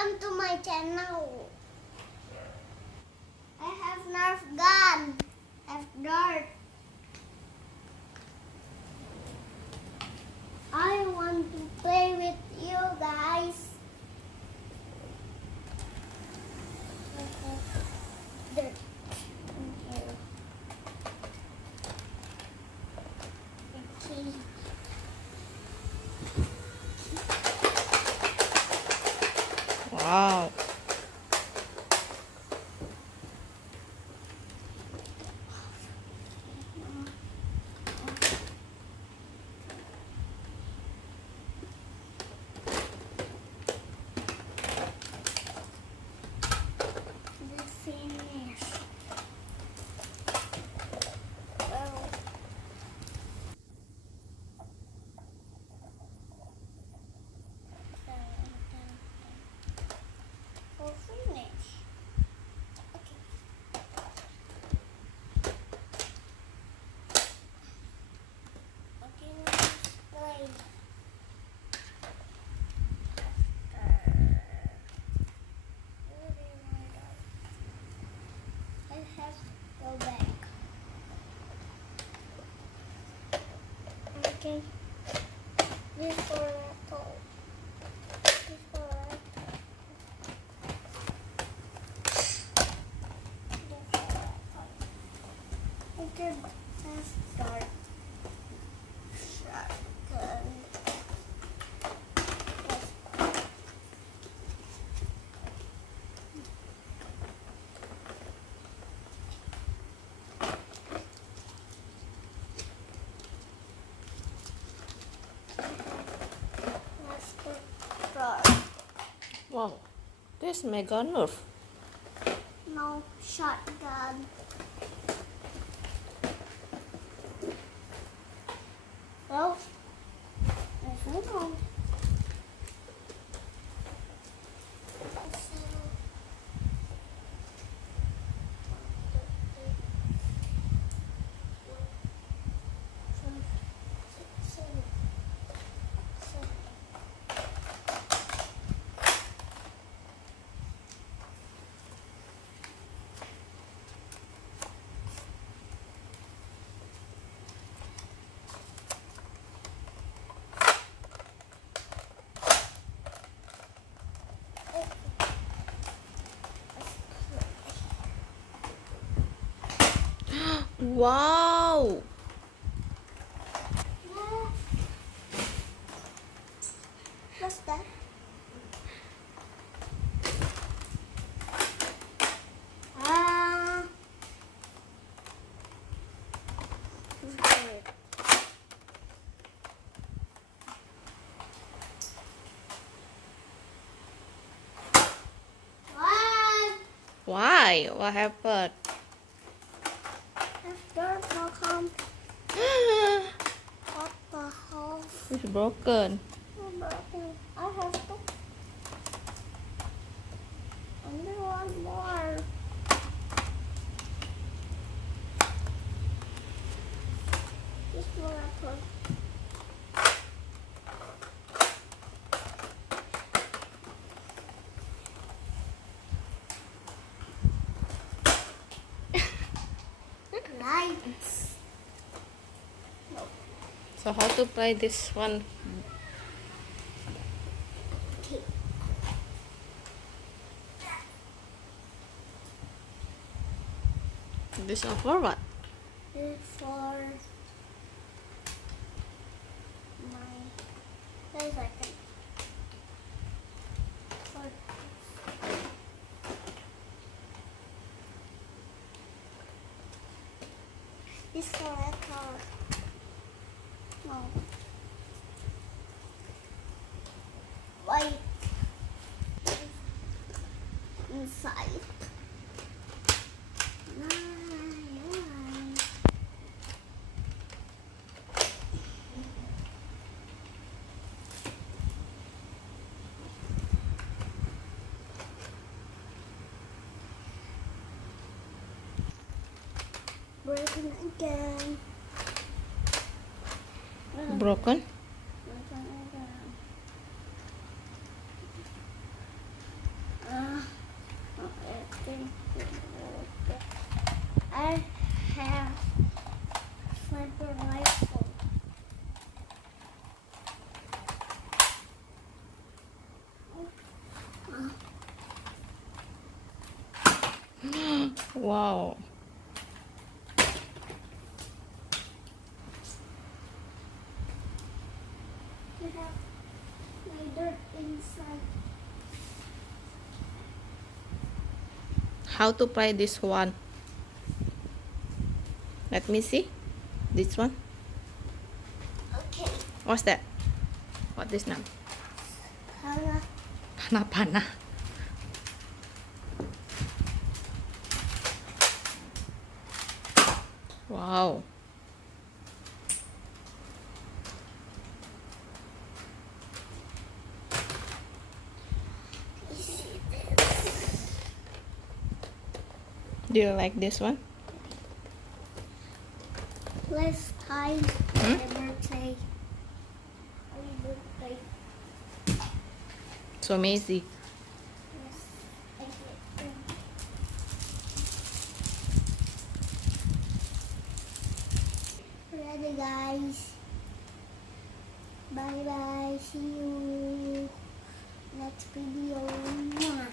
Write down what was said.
Welcome to my channel. I have Nerf gun. I have dart. I want to play with you guys. Dirt in here. Okay. Wow. Finish. Well, we'll finish. Okay. Okay, let's play. I have to go back. Okay. This for apple. This for apple. This for apple. I could have start. Shotgun. Let's start. Wow. This Mega Nerf. No shotgun. Well, there's no more. Wow. What's that? Ah. What? Why? What happened? After welcome. What the hell? It's broken. I have to. Only one more. This one I put. Lights. No. So how to play this one? Okay. This one for what? This for my. Wait a second. For this for a car. No. White. Inside. Broken again. Broken? Broken again. Wow. You have my dirt inside. How to apply this one? Let me see. This one. Okay. What's that? What this now? Hana. Panah-panah. Wow. You see this? Do you like this one? Let's tie Hmm? my birthday. Happy birthday. So Maisie. Yes. I get them. Ready, guys. Bye bye. See you next video. Mwah.